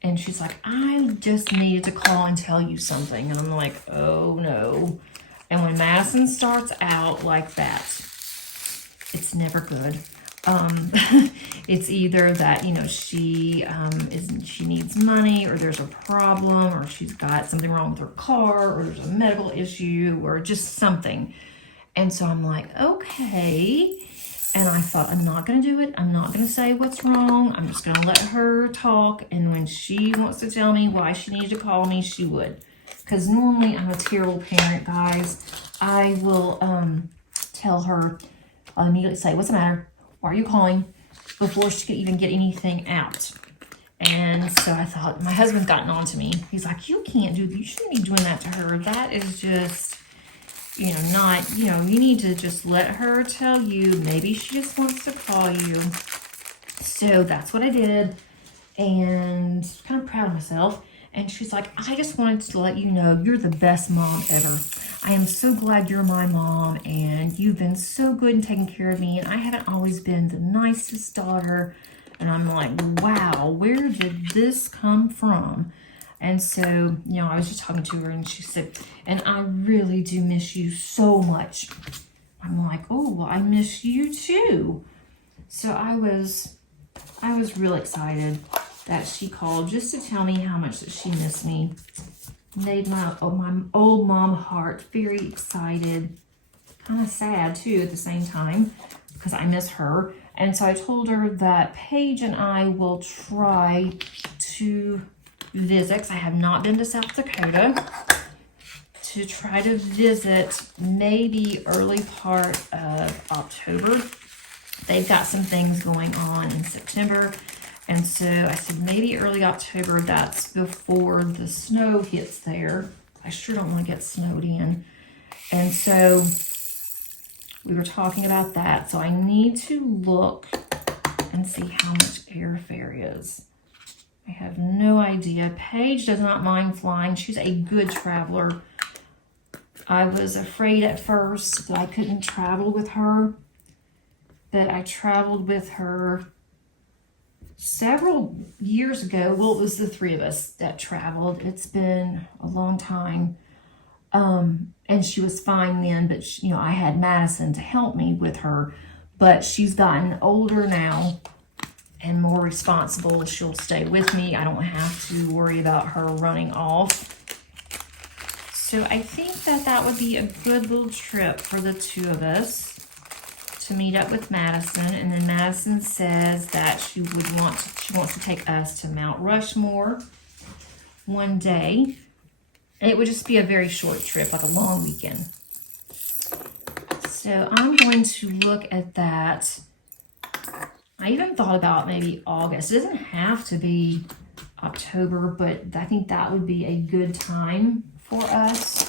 and she's like, I just needed to call and tell you something. And I'm like, oh no. And when Madison starts out like that, it's never good. It's either that, you know, she needs money, or there's a problem, or she's got something wrong with her car, or there's a medical issue, or just something. And so I'm like, okay. And I thought, I'm not going to do it. I'm not going to say what's wrong. I'm just going to let her talk. And when she wants to tell me why she needed to call me, she would. Because normally I'm a terrible parent, guys. I will tell her, I'll immediately say, what's the matter? Why are you calling? Before she could even get anything out. And so I thought, my husband's gotten on to me. He's like, you can't do, you shouldn't be doing that to her. That is just, you know, not, you know, you need to just let her tell you. Maybe she just wants to call you. So that's what I did. And kind of proud of myself. And she's like, I just wanted to let you know you're the best mom ever. I am so glad you're my mom. And you've been so good in taking care of me. And I haven't always been the nicest daughter. And I'm like, wow, where did this come from? And so, you know, I was just talking to her and she said, and I really do miss you so much. I'm like, oh, well, I miss you too. So I was really excited that she called just to tell me how much that she missed me. Made my old mom heart very excited. Kind of sad too at the same time because I miss her. And so I told her that Paige and I will try to visit, because I have not been to South Dakota, to try to visit maybe early part of October. They've got some things going on in September. And so I said maybe early October, that's before the snow hits there. I sure don't want to get snowed in. And so we were talking about that. So I need to look and see how much airfare is. I have no idea. Paige does not mind flying. She's a good traveler. I was afraid at first that I couldn't travel with her, but I traveled with her several years ago. Well, it was the three of us that traveled. It's been a long time. And she was fine then, but she, you know, I had Madison to help me with her, but she's gotten older now and more responsible. She'll stay with me. I don't have to worry about her running off. So I think that that would be a good little trip for the two of us to meet up with Madison. And then Madison says that she wants to take us to Mount Rushmore one day. And it would just be a very short trip, like a long weekend. So I'm going to look at that. I even thought about maybe August. It doesn't have to be October, but I think that would be a good time for us.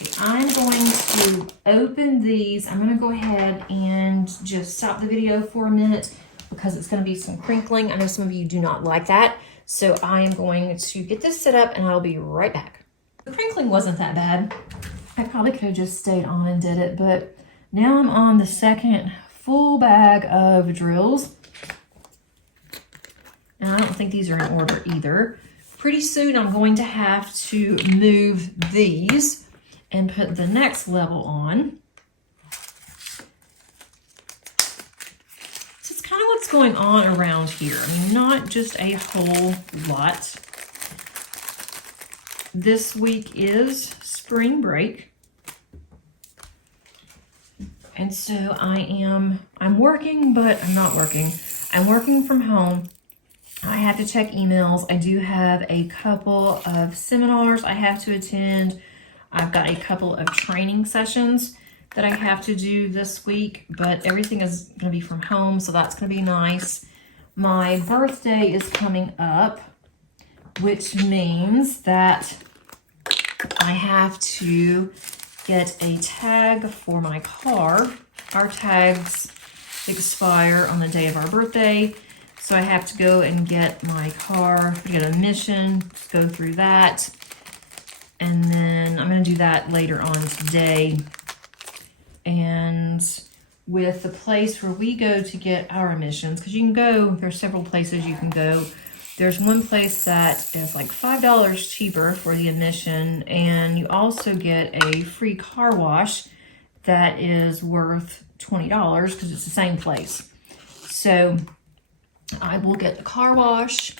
Okay, I'm going to open these. I'm going to go ahead and just stop the video for a minute because it's going to be some crinkling. I know some of you do not like that. So I am going to get this set up and I'll be right back. The crinkling wasn't that bad. I probably could have just stayed on and did it, but now I'm on the second full bag of drills. And I don't think these are in order either. Pretty soon I'm going to have to move these and put the next level on. What's going on around here. I mean, not just a whole lot. This week is spring break. And so I'm working, but I'm not working. I'm working from home. I have to check emails. I do have a couple of seminars I have to attend. I've got a couple of training sessions that I have to do this week, but everything is going to be from home, so that's going to be nice. My birthday is coming up, which means that I have to get a tag for my car. Our tags expire on the day of our birthday, so I have to go and get my car, get a mission, go through that, and then I'm going to do that later on today. And with the place where we go to get our emissions, because you can go, there's several places you can go. There's one place that is like $5 cheaper for the emission, and you also get a free car wash that is worth $20 because it's the same place. So I will get the car wash,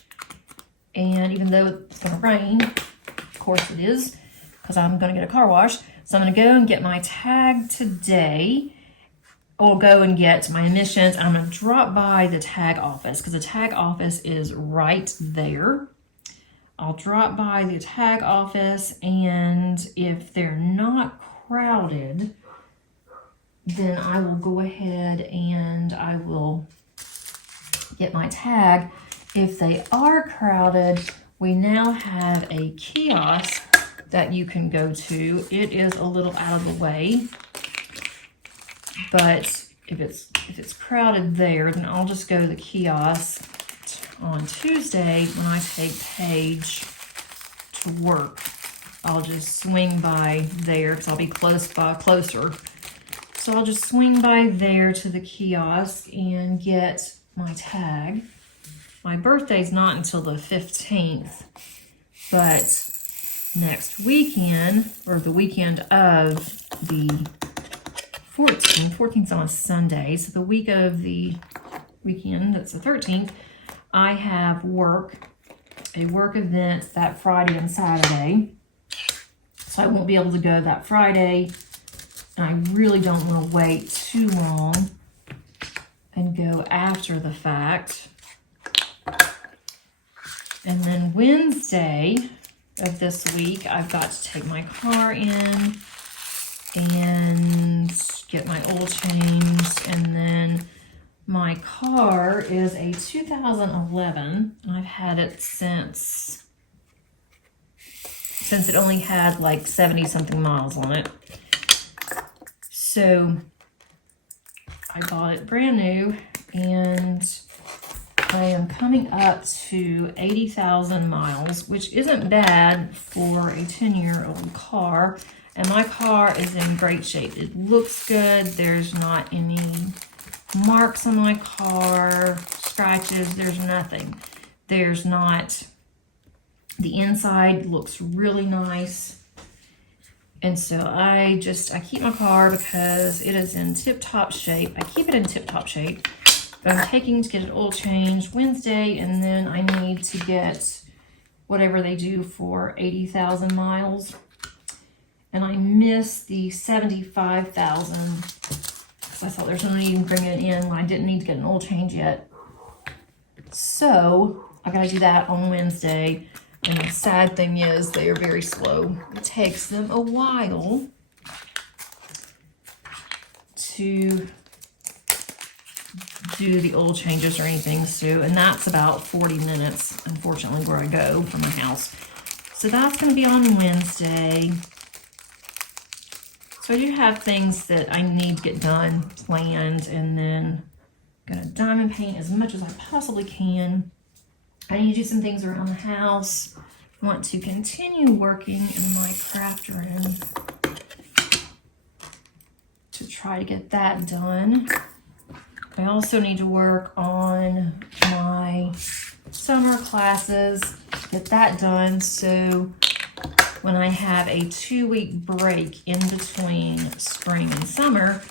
and even though it's going to rain, of course it is, because I'm going to get a car wash. So I'm going to go and get my tag today, I'll go and get my emissions. I'm going to drop by the tag office because the tag office is right there. I'll drop by the tag office, and if they're not crowded, then I will go ahead and I will get my tag. If they are crowded, we now have a kiosk that you can go to. It is a little out of the way, but if it's crowded there, then I'll just go to the kiosk on Tuesday when I take Paige to work. I'll just swing by there because I'll be closer. So I'll just swing by there to the kiosk and get my tag. My birthday's not until the 15th, but next weekend, or the weekend of the 14th on a Sunday, so the week of the weekend, that's the 13th, I have a work event that Friday and Saturday. So I won't be able to go that Friday. And I really don't want to wait too long and go after the fact. And then Wednesday of this week, I've got to take my car in and get my oil changed, and then my car is a 2011. I've had it since it only had like 70 something miles on it. So I bought it brand new, and I am coming up to 80,000 miles, which isn't bad for a 10-year-old car. And my car is in great shape. It looks good. There's not any marks on my car, scratches, there's nothing. There's not, the inside looks really nice. And so I keep my car because it is in tip-top shape. I keep it in tip-top shape. But I'm taking to get an oil change Wednesday, and then I need to get whatever they do for 80,000 miles. And I missed the 75,000. So I thought there's no need in bringing it in when I didn't need to get an oil change yet. So I gotta do that on Wednesday. And the sad thing is they are very slow. It takes them a while to do the oil changes or anything. So, and that's about 40 minutes, unfortunately, where I go from my house. So that's gonna be on Wednesday. So I do have things that I need to get done, planned, and then I'm gonna diamond paint as much as I possibly can. I need to do some things around the house. I want to continue working in my craft room to try to get that done. I also need to work on my summer classes, get that done, so when I have a 2-week break in between spring and summer,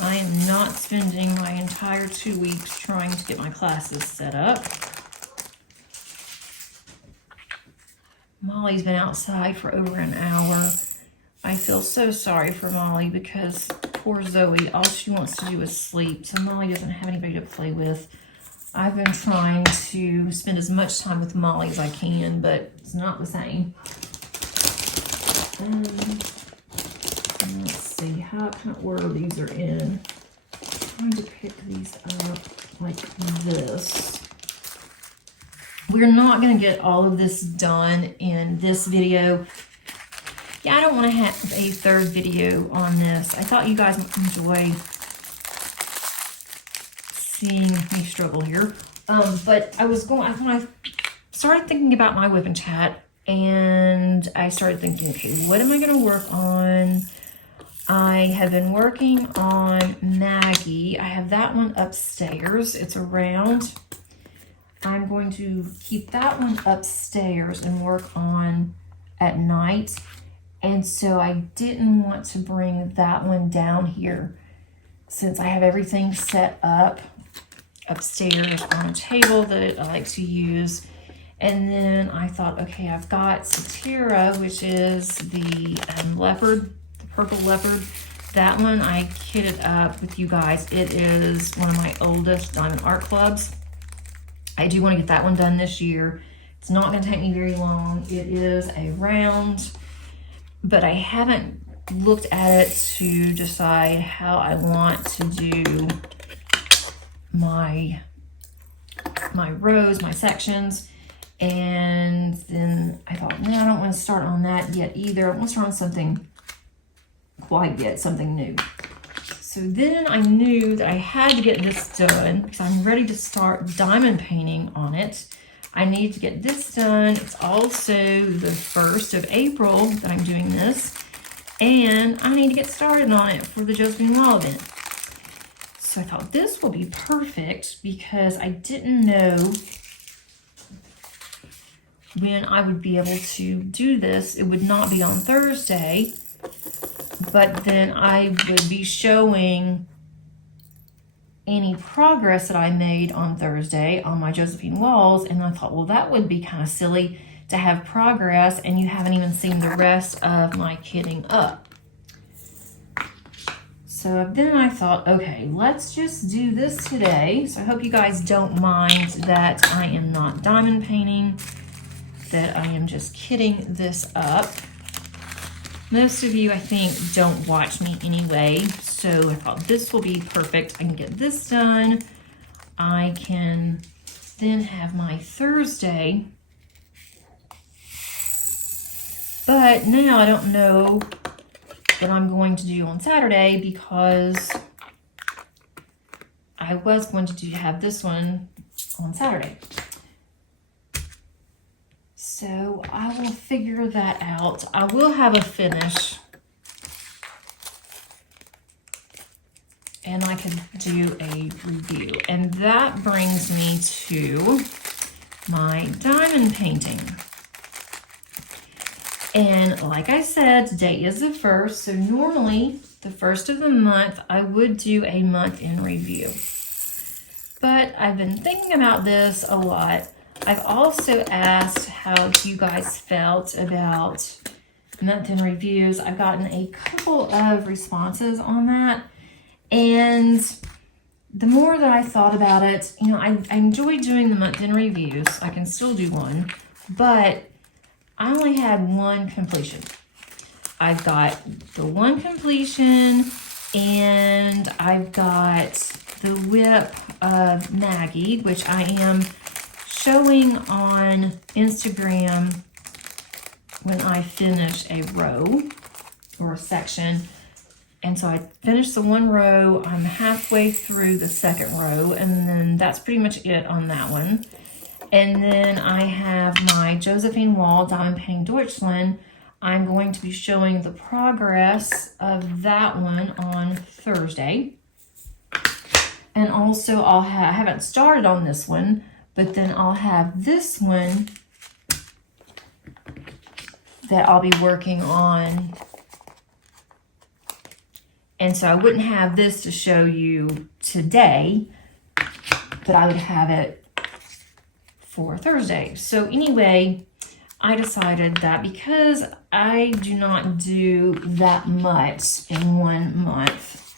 I am not spending my entire 2 weeks trying to get my classes set up. Molly's been outside for over an hour. I feel so sorry for Molly because poor Zoe, all she wants to do is sleep, so Molly doesn't have anybody to play with. I've been trying to spend as much time with Molly as I can, but it's not the same. Let's see, what kind of order these are in. I'm trying to pick these up like this. We're not going to get all of this done in this video. Yeah, I don't want to have a third video on this. I thought you guys would enjoy seeing me struggle here. But when I started thinking about my WIP Chat, and I started thinking, okay, what am I going to work on? I have been working on Maggie. I have that one upstairs. It's around. I'm going to keep that one upstairs and work on at night. And so I didn't want to bring that one down here since I have everything set up upstairs on a table that I like to use. And then I thought, okay, I've got Satira, which is the leopard, the purple leopard. That one I kitted up with you guys. It is one of my oldest diamond art clubs. I do want to get that one done this year. It's not going to take me very long. It is a round, but I haven't looked at it to decide how I want to do my rows, my sections. And then I thought, no, I don't want to start on that yet either. I want to start on something quite yet, something new. So then I knew that I had to get this done because I'm ready to start diamond painting on it. I need to get this done. It's also the 1st of April that I'm doing this, and I need to get started on it for the Josephine Wall event. So I thought this will be perfect because I didn't know when I would be able to do this. It would not be on Thursday, but then I would be showing any progress that I made on Thursday on my Josephine walls. And I thought, well, that would be kind of silly to have progress and you haven't even seen the rest of my kitting up. So then I thought, okay, let's just do this today. So I hope you guys don't mind that I am not diamond painting, that I am just kitting this up. Most of you, I think, don't watch me anyway, so I thought this will be perfect. I can get this done. I can then have my Thursday. But now I don't know what I'm going to do on Saturday because I was going to have this one on Saturday. So I will figure that out. I will have a finish. And I could do a review. And that brings me to my diamond painting. And like I said, today is the 1st. So normally the 1st of the month, I would do a month in review. But I've been thinking about this a lot. I've also asked how you guys felt about month in reviews. I've gotten a couple of responses on that. And the more that I thought about it, you know, I enjoy doing the month in reviews. I can still do one, but I only had one completion. I've got the one completion and I've got the WIP of Maggie, which I am showing on Instagram when I finish a row or a section. And so I finished the one row, I'm halfway through the second row, and then that's pretty much it on that one. And then I have my Josephine Wall Diamond Painting Deutschland. I'm going to be showing the progress of that one on Thursday. And also I haven't started on this one, but then I'll have this one that I'll be working on. And so I wouldn't have this to show you today, but I would have it for Thursday. So anyway, I decided that because I do not do that much in 1 month,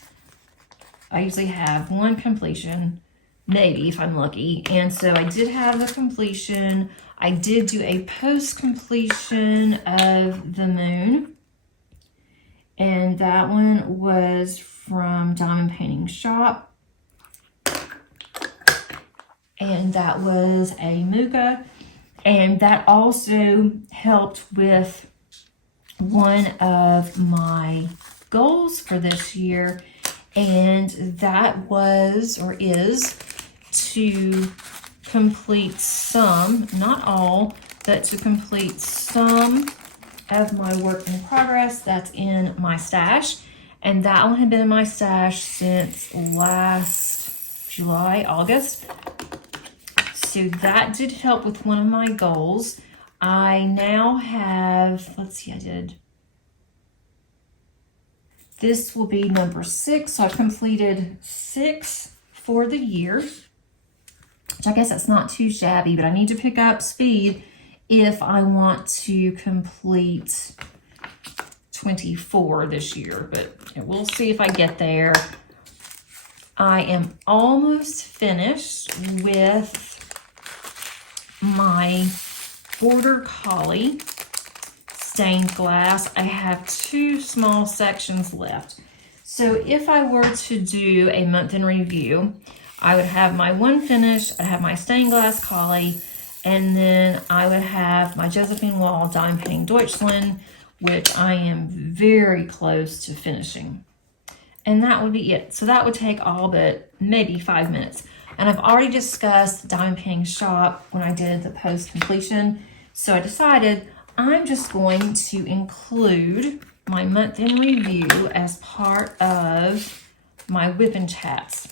I usually have one completion, maybe if I'm lucky. And so I did have the completion. I did do a post-completion of the moon. And that one was from Diamond Painting Shop. And that was a Muka. And that also helped with one of my goals for this year. And that was, or is, to complete some, not all, but to complete some of my work in progress that's in my stash. And that one had been in my stash since last July, August. So that did help with one of my goals. I now have, let's see, this will be number 6. So I've completed 6 for the year, which I guess that's not too shabby, but I need to pick up speed if I want to complete 24 this year, but we'll see if I get there. I am almost finished with my Border Collie stained glass. I have 2 small sections left. So if I were to do a month in review, I would have my one finished, I'd have my stained glass Collie, and then I would have my Josephine Wall Diamond Painting Deutschland, which I am very close to finishing. And that would be it. So that would take all but maybe 5 minutes. And I've already discussed Diamond Painting Shop when I did the post completion. So I decided I'm just going to include my month in review as part of my WIP chats.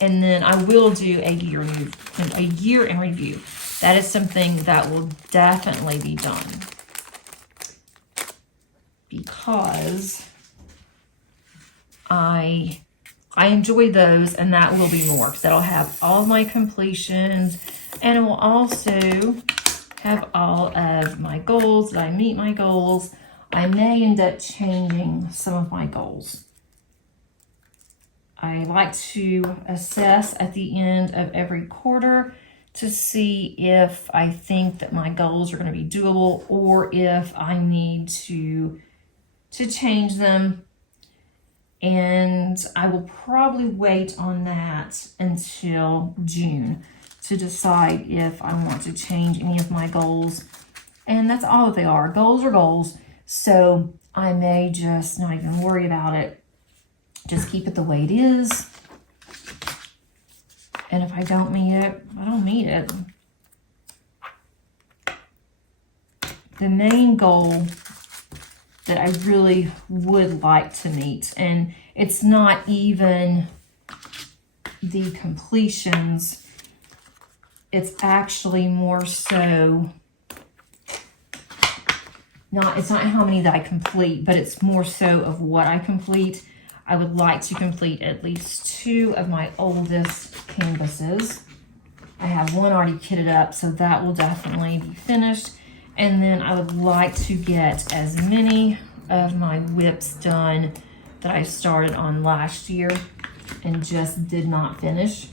And then I will do a year in review. That is something that will definitely be done, because I enjoy those, and that will be more, because that'll have all of my completions, and it will also have all of my goals, that I meet my goals. I may end up changing some of my goals. I like to assess at the end of every quarter to see if I think that my goals are going to be doable, or if I need to change them. And I will probably wait on that until June to decide if I want to change any of my goals. And that's all that they are. Goals are goals. So I may just not even worry about it. Just keep it the way it is. And if I don't meet it, I don't meet it. The main goal that I really would like to meet, and it's not even the completions, it's actually more so it's not how many that I complete, but it's more so of what I complete. I would like to complete at least 2 of my oldest canvases. I have one already kitted up, so that will definitely be finished. And then I would like to get as many of my WIPs done that I started on last year and just did not finish.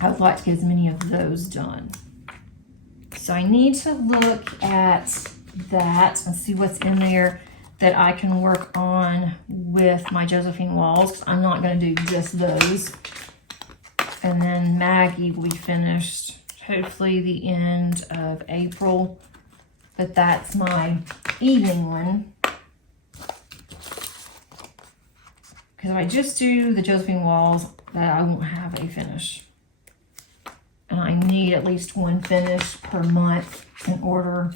I would like to get as many of those done. So I need to look at that and see what's in there that I can work on with my Josephine walls, because I'm not going to do just those. And then Maggie will be finished hopefully the end of April, but that's my evening one. Because if I just do the Josephine walls, that I won't have a finish. And I need at least 1 finish per month in order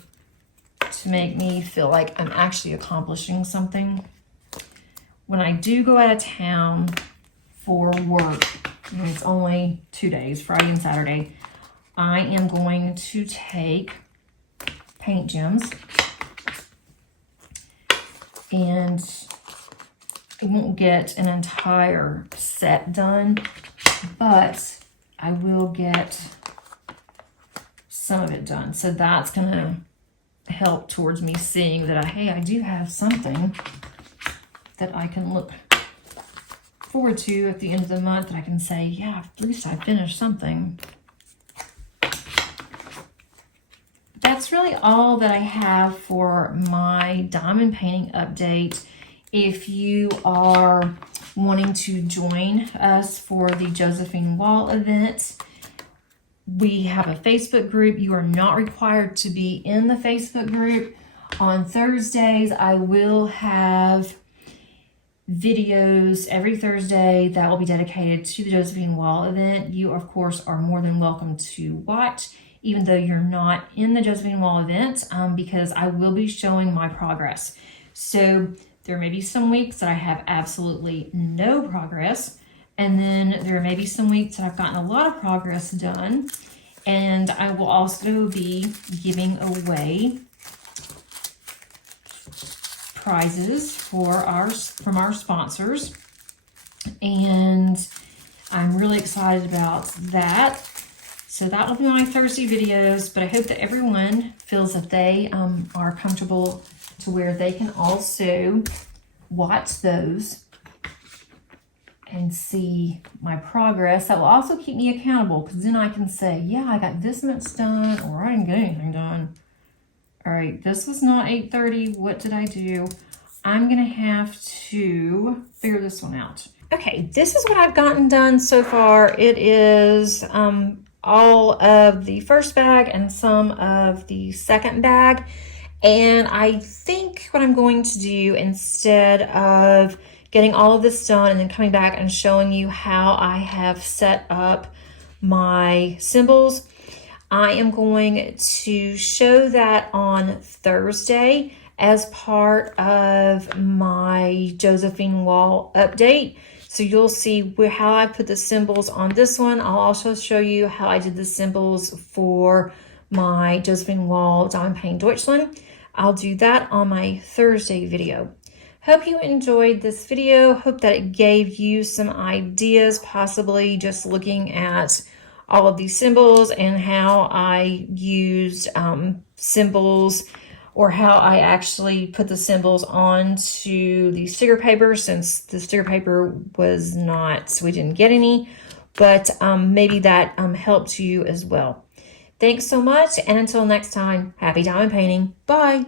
to make me feel like I'm actually accomplishing something. When I do go out of town for work, and it's only 2 days, Friday and Saturday, I am going to take paint gems, and I won't get an entire set done, but I will get some of it done. So that's gonna help towards me seeing that I do have something that I can look forward to at the end of the month, and I can say, yeah, at least I finished something. That's really all that I have for my diamond painting update. If you are wanting to join us for the Josephine Wall event, we have a Facebook group. You are not required to be in the Facebook group. On Thursdays, I will have videos every Thursday that will be dedicated to the Josephine Wall event. You, of course, are more than welcome to watch, even though you're not in the Josephine Wall event, because I will be showing my progress. So there may be some weeks that I have absolutely no progress, and then there may be some weeks that I've gotten a lot of progress done. And I will also be giving away prizes from our sponsors, and I'm really excited about that. So that will be my Thursday videos, but I hope that everyone feels that they are comfortable to where they can also watch those and see my progress. That will also keep me accountable, because then I can say, yeah, I got this much done, or I didn't get anything done. All right, this was not 8:30. What did I do? I'm gonna have to figure this one out. Okay, this is what I've gotten done so far. It is all of the first bag and some of the second bag. And I think what I'm going to do, instead of getting all of this done and then coming back and showing you how I have set up my symbols, I am going to show that on Thursday as part of my Josephine Wall update. So you'll see how I put the symbols on this one. I'll also show you how I did the symbols for my Josephine Wall Diamond Painting Deutschland. I'll do that on my Thursday video. Hope you enjoyed this video. Hope that it gave you some ideas, possibly just looking at all of these symbols and how I used symbols, or how I actually put the symbols onto the sticker paper, since the sticker paper was not, we didn't get any, but maybe that helped you as well. Thanks so much, and until next time, happy diamond painting. Bye.